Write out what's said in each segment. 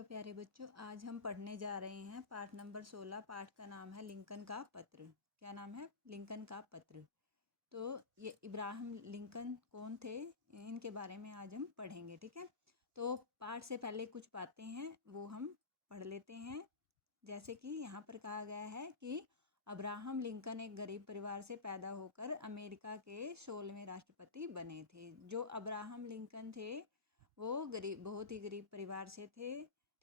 तो प्यारे बच्चों, आज हम पढ़ने जा रहे हैं पाठ नंबर 16। पाठ का नाम है लिंकन का पत्र। क्या नाम है? लिंकन का पत्र। तो ये इब्राहम लिंकन कौन थे, इनके बारे में आज हम पढ़ेंगे। ठीक है, तो पाठ से पहले कुछ बातें हैं वो हम पढ़ लेते हैं। जैसे कि यहाँ पर कहा गया है कि अब्राहम लिंकन एक गरीब परिवार से पैदा होकर अमेरिका के 16वें राष्ट्रपति बने थे। जो अब्राहम लिंकन थे वो बहुत ही गरीब परिवार से थे।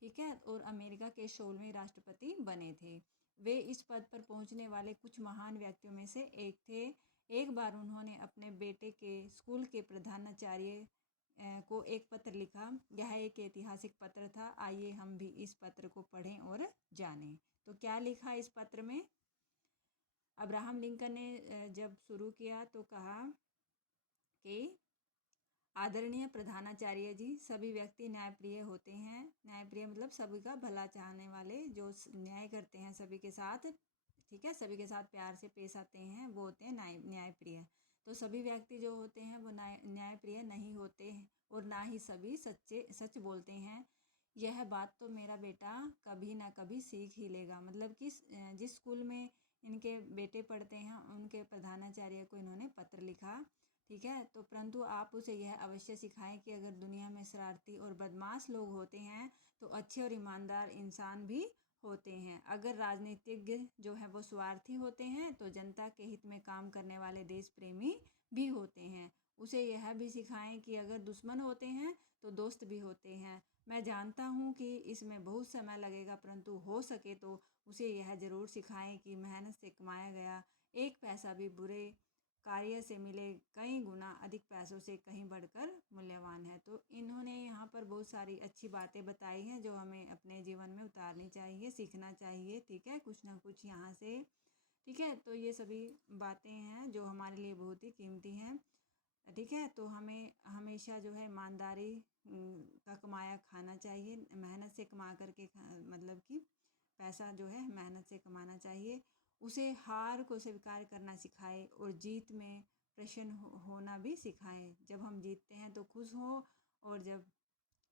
ठीक है, और अमेरिका के 16वें राष्ट्रपति बने थे। वे इस पद पर पहुंचने वाले कुछ महान व्यक्तियों में से एक थे। एक बार उन्होंने अपने बेटे के स्कूल के प्रधानाचार्य को एक पत्र लिखा। यह एक ऐतिहासिक पत्र था। आइए हम भी इस पत्र को पढ़ें और जानें। तो क्या लिखा इस पत्र में? अब्राहम लिंकन ने जब शुरू किया तो कहा कि आदरणीय प्रधानाचार्य जी, सभी व्यक्ति न्यायप्रिय होते हैं। न्यायप्रिय मतलब सभी का भला चाहने वाले, जो न्याय करते हैं सभी के साथ। ठीक है, सभी के साथ प्यार से पेश आते हैं, वो होते हैं न्यायप्रिय। तो सभी व्यक्ति जो होते हैं वो न्यायप्रिय नहीं होते और ना ही सभी सच बोलते हैं। यह बात तो मेरा बेटा कभी ना कभी सीख ही लेगा। मतलब कि जिस स्कूल में इनके बेटे पढ़ते हैं उनके प्रधानाचार्य को इन्होंने पत्र लिखा। ठीक है, तो परंतु आप उसे यह अवश्य सिखाएं कि अगर दुनिया में शरारती और बदमाश लोग होते हैं तो अच्छे और ईमानदार इंसान भी होते हैं। अगर राजनीतिज्ञ जो है वो स्वार्थी होते हैं तो जनता के हित में काम करने वाले देश प्रेमी भी होते हैं। उसे यह भी सिखाएं कि अगर दुश्मन होते हैं तो दोस्त भी होते हैं। मैं जानता हूँ कि इसमें बहुत समय लगेगा, परंतु हो सके तो उसे यह ज़रूर सिखाएं कि मेहनत से कमाया गया एक पैसा भी बुरे कार्य से मिले कई गुना अधिक पैसों से कहीं बढ़कर मूल्यवान है। तो इन्होंने यहाँ पर बहुत सारी अच्छी बातें बताई हैं जो हमें अपने जीवन में उतारनी चाहिए, सीखना चाहिए। ठीक है, कुछ ना कुछ यहाँ से। ठीक है, तो ये सभी बातें हैं जो हमारे लिए बहुत ही कीमती हैं। ठीक है, तो हमें हमेशा जो है ईमानदारी का कमाया खाना चाहिए। मेहनत से कमा करके मतलब कि पैसा जो है मेहनत से कमाना चाहिए। उसे हार को स्वीकार करना सिखाए और जीत में प्रसन्न होना भी सिखाए। जब हम जीतते हैं तो खुश हो और जब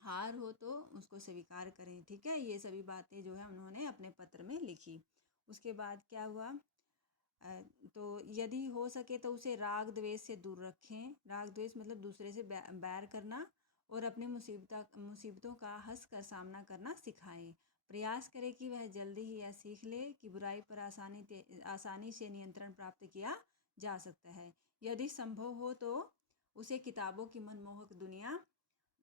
हार हो तो उसको स्वीकार करें। ठीक है, ये सभी बातें जो है उन्होंने अपने पत्र में लिखी। उसके बाद क्या हुआ? तो यदि हो सके तो उसे राग द्वेष से दूर रखें। राग द्वेष मतलब दूसरे से बैर करना, और अपनी मुसीबतों का हंस कर सामना करना सिखाएं। प्रयास करें कि वह जल्दी ही यह सीख ले कि बुराई पर आसानी से नियंत्रण प्राप्त किया जा सकता है। यदि संभव हो तो उसे किताबों की मनमोहक दुनिया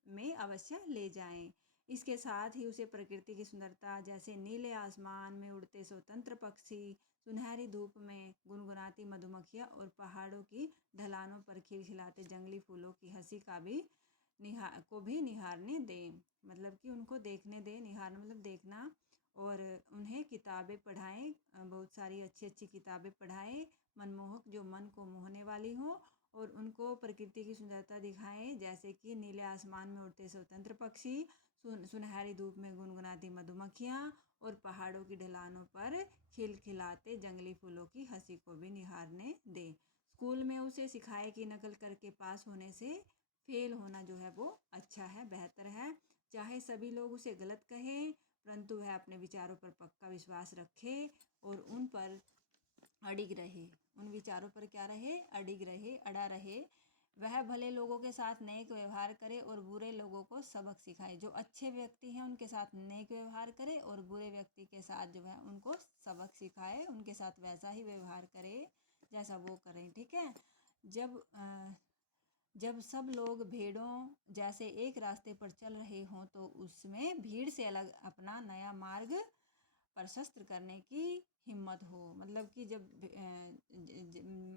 में अवश्य ले जाएं। इसके साथ ही उसे प्रकृति की सुंदरता, जैसे नीले आसमान में उड़ते स्वतंत्र पक्षी, सुनहरी धूप में गुनगुनाती मधुमक्खियाँ और पहाड़ों की ढलानों पर खिलखिलाते जंगली फूलों की हंसी का भी निहारने दें। मतलब कि उनको देखने दें। निहारना मतलब देखना। और उन्हें किताबें पढ़ाएं, बहुत सारी अच्छी अच्छी किताबें पढ़ाएं, मनमोहक, जो मन को मोहने वाली हो। और उनको प्रकृति की सुंदरता दिखाएं, जैसे कि नीले आसमान में उड़ते स्वतंत्र पक्षी, सुनहरी धूप में गुनगुनाती मधुमक्खियाँ और पहाड़ों की ढलानों पर खिलखिलाते जंगली फूलों की हंसी को भी निहारने दें। स्कूल में उसे सिखाए कि नकल करके पास होने से फेल होना जो है वो अच्छा है, बेहतर है। चाहे सभी लोग उसे गलत कहें, परंतु वह अपने विचारों पर पक्का विश्वास रखे और उन पर अडिग रहे। उन विचारों पर क्या रहे? अडिग रहे, अड़ा रहे। वह भले लोगों के साथ नेक व्यवहार करे और बुरे लोगों को सबक सिखाए। जो अच्छे व्यक्ति हैं उनके साथ नेक व्यवहार करे और बुरे व्यक्ति के साथ जो है उनको सबक सिखाए, उनके साथ वैसा ही व्यवहार करे जैसा वो करें। ठीक है, जब सब लोग भेड़ों जैसे एक रास्ते पर चल रहे हों तो उसमें भीड़ से अलग अपना नया मार्ग प्रशस्त करने की हिम्मत हो। मतलब कि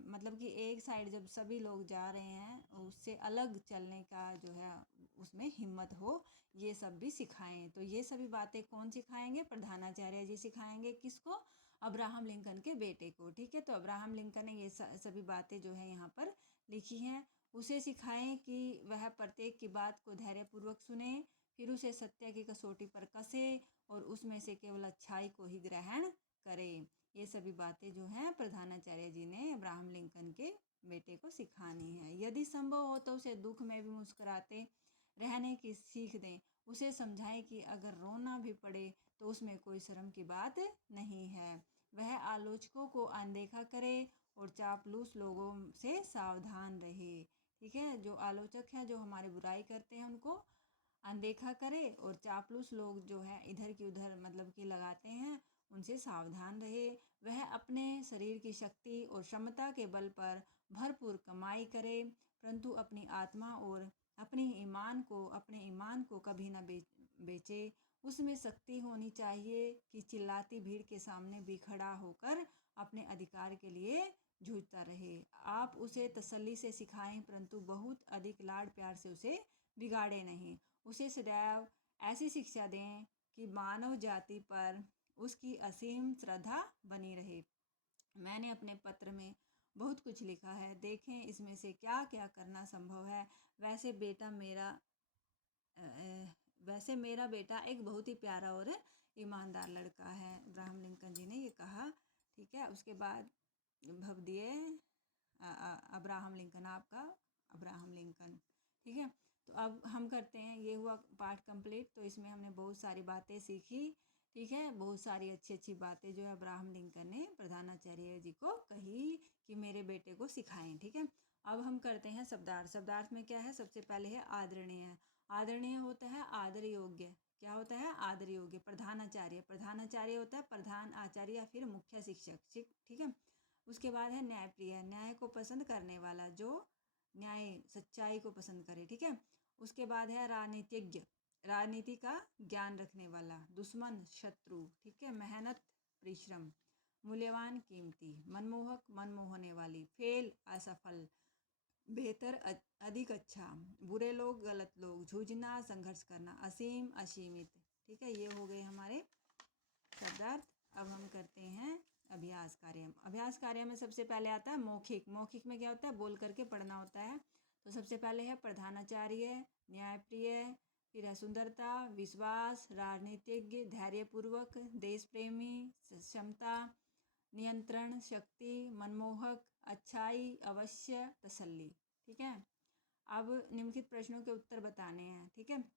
मतलब कि एक साइड जब सभी लोग जा रहे हैं उससे अलग चलने का जो है उसमें हिम्मत हो, ये सब भी सिखाएं। तो ये सभी बातें कौन सिखाएंगे? प्रधानाचार्य जी सिखाएंगे। किसको? अब्राहम लिंकन के बेटे को। ठीक है, तो अब्राहम लिंकन ने ये सभी बातें जो है यहाँ पर लिखी हैं। उसे सिखाएं कि वह प्रत्येक की बात को धैर्यपूर्वक सुने, फिर उसे सत्य की कसौटी पर कसे और उसमें से केवल अच्छाई को ही ग्रहण करें। ये सभी बातें जो हैं प्रधानाचार्य जी ने अब्राहम लिंकन के बेटे को सिखानी है। यदि संभव हो तो उसे दुख में भी मुस्कुराते रहने की सीख दें उसे समझाएं कि अगर रोना भी पड़े तो उसमें कोई शर्म की बात नहीं है। वह आलोचकों को अनदेखा करे और चापलूस लोगों से सावधान रहे। ठीक है, जो आलोचक हैं, जो हमारी बुराई करते हैं, उनको अनदेखा करे और चापलूस लोग जो है इधर की उधर मतलब कि लगाते हैं, उनसे सावधान रहे। वह अपने शरीर की शक्ति और क्षमता के बल पर भरपूर कमाई करे, परंतु अपनी आत्मा और अपने ईमान को कभी ना बेचे। उसमें शक्ति होनी चाहिए कि चिल्लाती भीड़ के सामने भी खड़ा होकर अपने अधिकार के लिए जूझता रहे। आप उसे तसल्ली से सिखाएं, परंतु बहुत अधिक लाड प्यार से उसे बिगाड़े नहीं। उसे सदैव ऐसी शिक्षा दें कि मानव जाति पर उसकी असीम श्रद्धा बनी रहे। मैंने अपने पत्र में बहुत कुछ लिखा है, देखें इसमें से क्या क्या करना संभव है। वैसे मेरा बेटा एक बहुत ही प्यारा और ईमानदार लड़का है, अब्राहम लिंकन जी ने ये कहा। ठीक है, उसके बाद भव दिए अब्राहम लिंकन, आपका अब्राहम लिंकन। ठीक है, तो अब हम करते हैं, ये हुआ पाठ कंप्लीट। तो इसमें हमने बहुत सारी बातें सीखी। ठीक है, बहुत सारी अच्छी अच्छी बातें जो है अब्राहम लिंकन ने प्रधानाचार्य जी को कही कि मेरे बेटे को सिखाएं। ठीक है, अब हम करते हैं शब्दार्थ। शब्दार्थ में क्या है, सबसे पहले है आदरणीय। आदरणीय होता है आदर योग्य। क्या होता है, आदर योग्य। प्रधानाचार्य, प्रधानाचार्य होता है प्रधान आचार्य या फिर मुख्य शिक्षक। ठीक है, उसके बाद है न्यायप्रिय, न्याय को पसंद करने वाला, जो न्याय सच्चाई को पसंद करे। ठीक है, उसके बाद है राजनीतिज्ञ, राजनीति का ज्ञान रखने वाला। दुश्मन, शत्रु। ठीक है, मेहनत, परिश्रम। मूल्यवान, कीमती। मनमोहक, मन मोहने वाली। फेल, असफल। बेहतर, अधिक अच्छा। बुरे लोग, गलत लोग। जूझना, संघर्ष करना। असीम, असीमित। ठीक है, ये हो गए हमारे शब्दार्थ। अब हम करते हैं अभ्यास कार्य। अभ्यास कार्य में सबसे पहले आता है मौखिक। मौखिक में क्या होता है, बोल करके पढ़ना होता है। तो सबसे पहले है प्रधानाचार्य, न्यायप्रिय, फिर है सुंदरता, विश्वास, राजनीतिज्ञ, धैर्यपूर्वक, देश प्रेमी, क्षमता, नियंत्रण, शक्ति, मनमोहक, अच्छाई, अवश्य, तसल्ली। ठीक है, अब निम्नलिखित प्रश्नों के उत्तर बताने हैं। ठीक है,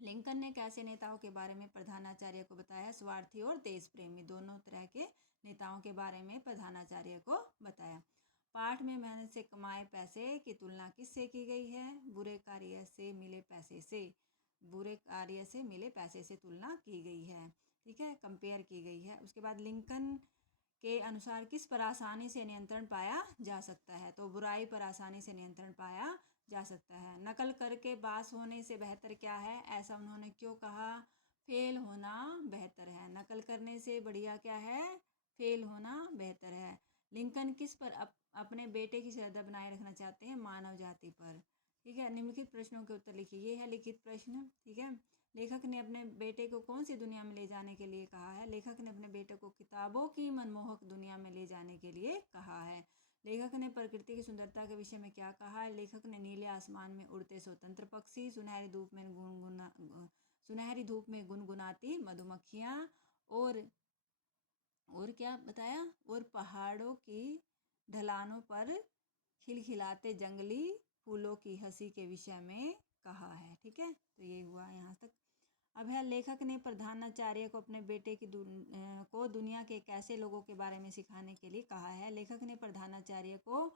लिंकन ने कैसे नेताओं के बारे में प्रधानाचार्य को बताया, स्वार्थी और देश प्रेमी, दोनों तरह के नेताओं के बारे में प्रधानाचार्य को बताया। पाठ में मेहनत से कमाए पैसे की तुलना किससे की गई है, बुरे कार्य से मिले पैसे से, बुरे कार्य से मिले पैसे से तुलना की गई है। ठीक है, कंपेयर की गई है। उसके बाद लिंकन के अनुसार किस पर आसानी से नियंत्रण पाया जा सकता है, तो बुराई पर आसानी से नियंत्रण पाया जा सकता है। नकल करके पास होने से बेहतर क्या है, ऐसा उन्होंने क्यों कहा, फेल होना बेहतर है। नकल करने से बढ़िया क्या है, फेल होना बेहतर है। लिंकन किस पर अपने बेटे की श्रद्धा बनाए रखना चाहते हैं, मानव जाति पर। ठीक है, निम्नलिखित प्रश्नों के उत्तर लिखिए। ये है लिखित प्रश्न। ठीक है, लेखक ने अपने बेटे को कौन सी दुनिया में ले जाने के लिए कहा है, लेखक ने अपने बेटे को किताबों की मनमोहक दुनिया में ले जाने के लिए कहा है। लेखक ने प्रकृति की सुंदरता के विषय में क्या कहा है, लेखक ने नीले आसमान में उड़ते स्वतंत्र पक्षी, सुनहरी धूप में गुनगुनाती मधुमक्खियाँ, और क्या बताया, और पहाड़ों की ढलानों पर खिलखिलाते जंगली फूलों की हंसी के विषय में कहा है। ठीक है, तो ये हुआ यहाँ तक। अब है लेखक ने प्रधानाचार्य को अपने बेटे की को दुनिया के कैसे लोगों के बारे में सिखाने के लिए कहा है। लेखक ने प्रधानाचार्य को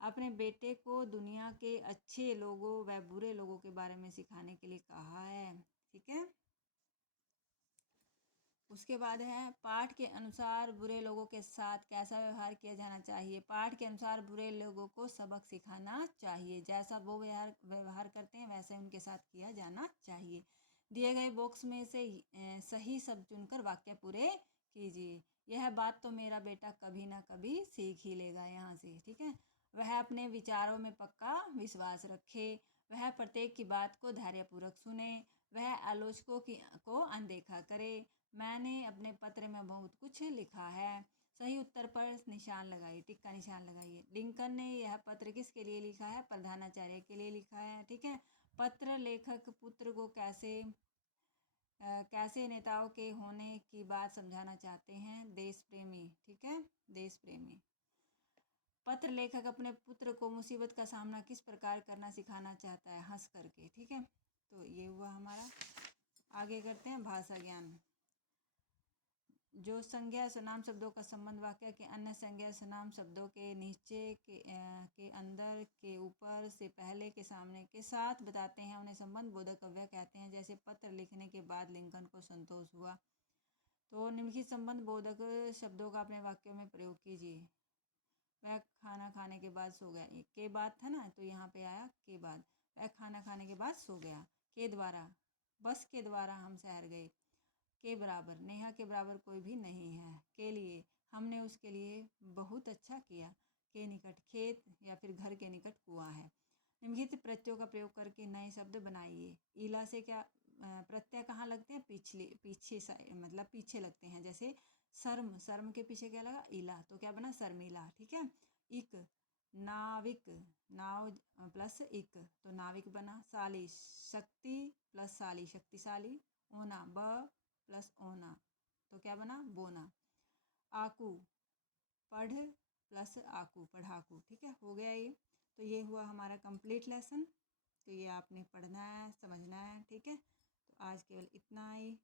अपने बेटे को दुनिया के अच्छे लोगों व बुरे लोगों के बारे में सिखाने के लिए कहा है। ठीक है, उसके बाद है पाठ के अनुसार बुरे लोगों के साथ कैसा व्यवहार किया जाना चाहिए। पाठ के अनुसार बुरे लोगों को सबक सिखाना चाहिए, जैसा वो व्यवहार करते हैं वैसे उनके साथ किया जाना चाहिए। दिए गए बॉक्स में से सही शब्द चुनकर वाक्य पूरे कीजिए। यह बात तो मेरा बेटा कभी ना कभी सीख ही लेगा यहाँ से। ठीक है, वह अपने विचारों में पक्का विश्वास रखे, वह प्रत्येक की बात को धैर्यपूर्वक सुने, वह आलोचकों को अनदेखा करे। मैंने अपने पत्र में बहुत कुछ लिखा है। सही उत्तर पर निशान लगाइए, टिक का निशान लगाइए। लिंकन ने यह पत्र किसके लिए लिखा है, प्रधानाचार्य के लिए लिखा है। ठीक है, पत्र लेखक पुत्र को कैसे नेताओं के होने की बात समझाना चाहते हैं, देश प्रेमी। ठीक है, देश प्रेमी। पत्र लेखक अपने पुत्र को मुसीबत का सामना किस प्रकार करना सिखाना चाहता है, हंस करके। ठीक है, तो ये हुआ हमारा। आगे करते हैं भाषा ज्ञान। जो संज्ञा सर्वनाम शब्दों का संबंध वाक्य के अन्य संज्ञा सर्वनाम शब्दों के नीचे के अंदर के ऊपर से पहले के सामने के साथ बताते हैं उन्हें संबंध बोधक अव्यय कहते हैं। जैसे पत्र लिखने के बाद लिंकन को संतोष हुआ। तो निम्नलिखित संबंध बोधक शब्दों का अपने वाक्यों में प्रयोग कीजिए। वह खाना खाने के बाद सो गया, के बाद था ना, तो यहाँ पे आया के बाद। वह खाना खाने के बाद सो गया। के द्वारा, बस के द्वारा हम शहर गए। के बराबर, नेहा के बराबर कोई भी नहीं है। के लिए, हमने उसके लिए बहुत अच्छा किया। के निकट, खेत या फिर घर के निकट कुआं है। निम्नलिखित प्रत्ययों का प्रयोग करके नए शब्द बनाइए। ईला से क्या प्रत्यय कहाँ लगते हैं? पीछे मतलब पीछे लगते हैं। जैसे शर्म, शर्म के पीछे क्या लगा? ईला, तो क्या बना? शर्मिला। ठीक है। इक, नाविक, नाव प्लस इक, तो नाविक बना। शाली, शक्ति प्लस शाली, शक्तिशाली। ओना, ब प्लस ओना, तो क्या बना? बोना। आकू, पढ़ प्लस आकू, पढ़ाकू। ठीक है, हो गया ये। तो ये हुआ हमारा कंप्लीट लेसन। तो ये आपने पढ़ना है, समझना है। ठीक है, तो आज केवल इतना ही।